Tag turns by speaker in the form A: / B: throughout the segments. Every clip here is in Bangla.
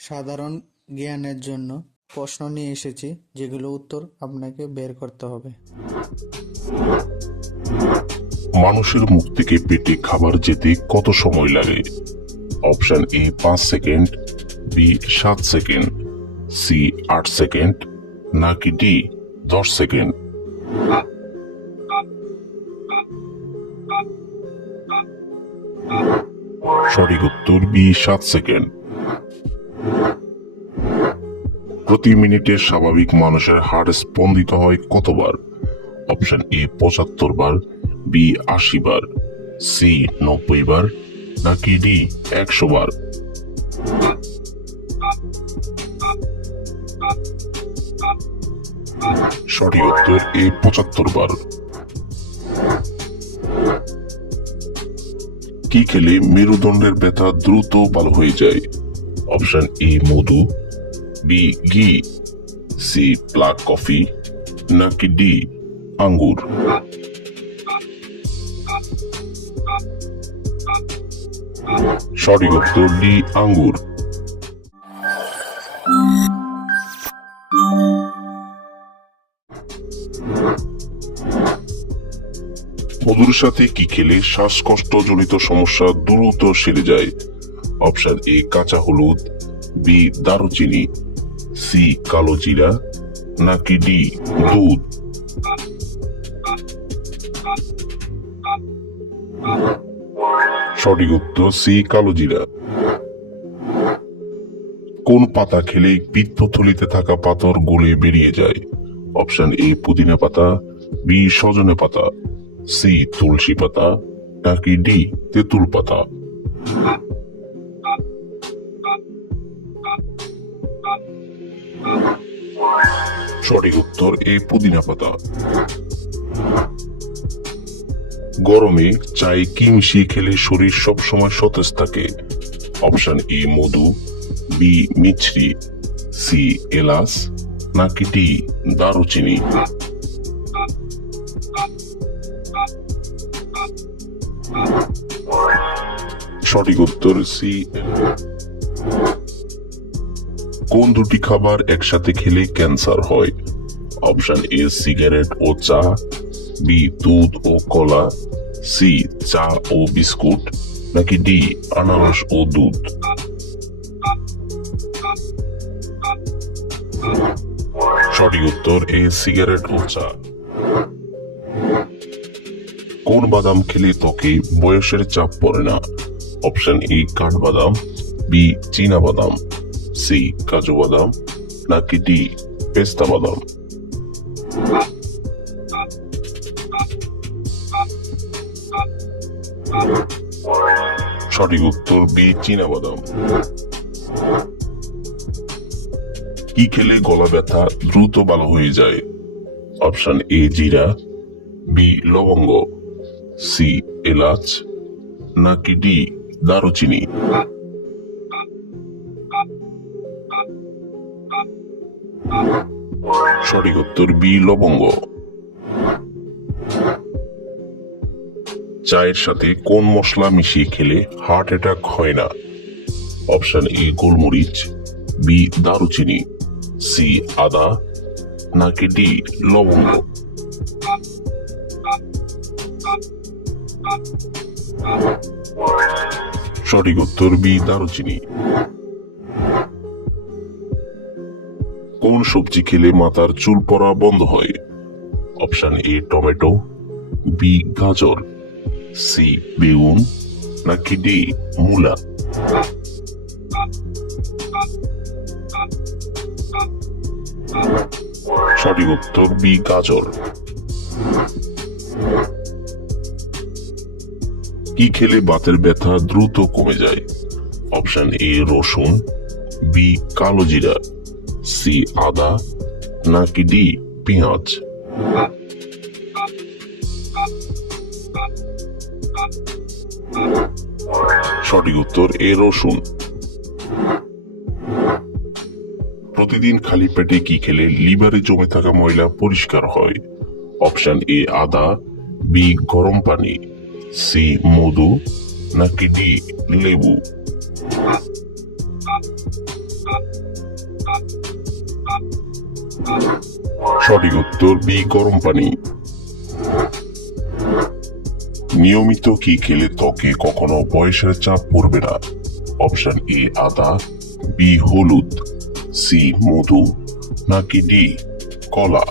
A: সাধারণ জ্ঞানের জন্য প্রশ্ন নিয়ে এসেছি, যেগুলো উত্তর আপনাকে বের করতে হবে।
B: মানুষের মুখ থেকে পেটে খাবার যেতে কত সময় লাগে? অপশন এ, পাঁচ সেকেন্ড, বি, সাত সেকেন্ড, সি, আট সেকেন্ড, নাকি ডি, দশ সেকেন্ড? সঠিক উত্তর বি, সাত সেকেন্ড। প্রতি মিনিটে স্বাভাবিক মানুষের হার্ট স্পন্দিত হয় কতবার? অপশন এ, পঁচাত্তর বার, বি, আশি বার, সি, নব্বই বার, নাকি ডি, একশো বার? সঠিক উত্তর এ, পঁচাত্তর বার। কি খেলে মেরুদণ্ডের ব্যথা দ্রুত ভালো হয়ে যায়? অপশন এ, মধু। বি ঘি সি ব্ল্যাক কফি নাকি ডি আঙ্গুর সঠিক উত্তর ডি আঙ্গুর মধুর সাথে কি খেলে শ্বাসকষ্ট জনিত সমস্যা দ্রুত সেরে যায়? অপশন এ কাঁচা হলুদ বি দারুচিনি সি, কালো জিরা, নাকি ডি, দুধ? সঠিক উত্তর, সি, কালো জিরা। কোন পাতা খেলে পিত্তথলিতে থাকা পাথর গলে বেরিয়ে যায়? অপশন এ, পুদিনা পাতা, বি, সজনে পাতা, সি, তুলসী পাতা, নাকি ডি, তেঁতুল পাতা? সঠিক উত্তর এ পুদিনা পাতা। গরমে চাই কি মিশিয়ে খেলে শরীর সবসময় সতেজ থাকে। অপশন এ, মধু, বি, মিছরি, সি, এলাচ, নাকি ডি, দারুচিনি। সঠিক উত্তর, সি কোন দুটি খাবার একসাথে খেলে ক্যান্সার হয়? অপশন এ, সিগারেট ও চা, বি, দুধ ও কলা, সি, চা ও বিস্কুট, নাকি ডি, আনারস ও দুধ? সঠিক উত্তর এ, সিগারেট ও চা। কোন বাদাম খেলে ত্বকে বয়সের চাপ পড়ে না? অপশন এ, কাঠবাদাম, বি, চীনা বাদাম। সি, কাজু বাদাম, নাকি ডি, পেস্তা বাদাম? সঠিক উত্তর বি, চীনা কি খেলে গলা ব্যথা দ্রুত ভালো হয়ে যায়? অপশন এ, জিরা, বি, লবঙ্গ, সি, এলাচ, নাকি ডি, দারুচিনি? সঠিক উত্তর বি, লবঙ্গ। চায়ের সাথে কোন মশলা মিশিয়ে খেলে হার্ট অ্যাটাক হয় না? অপশন এ, গোলমরিচ, বি, দারুচিনি, সি, আদা, নাকি ডি, লবঙ্গ। সঠিক উত্তর বি, দারুচিনি। সবজি খেলে মাথার চুল পড়া বন্ধ হয়। অপশন এ টমেটো বি গাজর সি বেগুন, নাকি ডি মূলা। সঠিক উত্তর বি গাজর। কি খেলে বাতের ব্যথা দ্রুত কমে যায়? অপশন এ রসুন বি কালো জিরা। সি আদা, নাকি ডি পেঁয়াজ? সঠিক উত্তর এ রসুন। প্রতিদিন খালি পেটে কি খেলে লিভারে জমে থাকা ময়লা পরিষ্কার হয়? অপশন এ আদা, বি গরম পানি, সি মধু, নাকি ডি লেবু? সঠিক উত্তর বি, গরম পানি। নিয়মিত কি খেলে ত্বকে কখনো বয়সের চাপ পড়বে না? অপশন এ, আদা, বি, হলুদ, সি, মধু, নাকি ডি, কলা?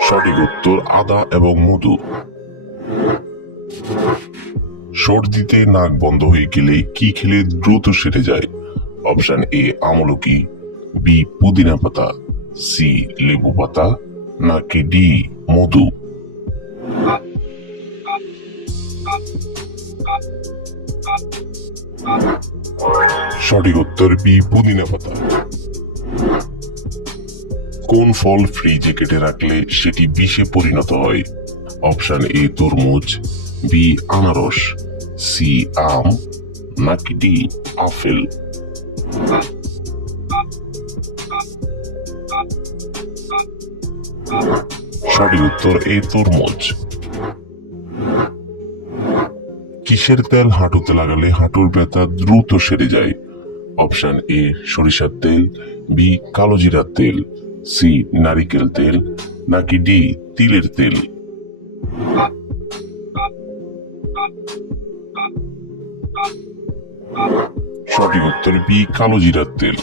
B: সঠিক উত্তর আদা এবং মধু। সর্দিতে নাক বন্ধ হয়ে গেলে কি খেলে দ্রুত সেরে যায়? অপশন এ, আমলকি, বি, পুদিনা পাতা, সি, লেবু পাতা, নাকি ডি, মধু? সঠিক উত্তর, বি, পুদিনা পাতা। কোন ফল ফ্রিজে কেটে রাখলে সেটি বিষে পরিণত হয়? অপশন এ, তরমুজ, বি, আনারস। সি আম নাকি ডি আপেল সঠিক উত্তর এ তরমুজ কিসের তেল হাঁটুতে লাগালে হাঁটুর ব্যথা দ্রুত সেরে যায় অপশন এ সরিষার তেল বি কালো জিরার তেল সি নারিকেল তেল নাকি ডি তিলের তেল সঠিক উত্তর বি কালো জিরার তেল।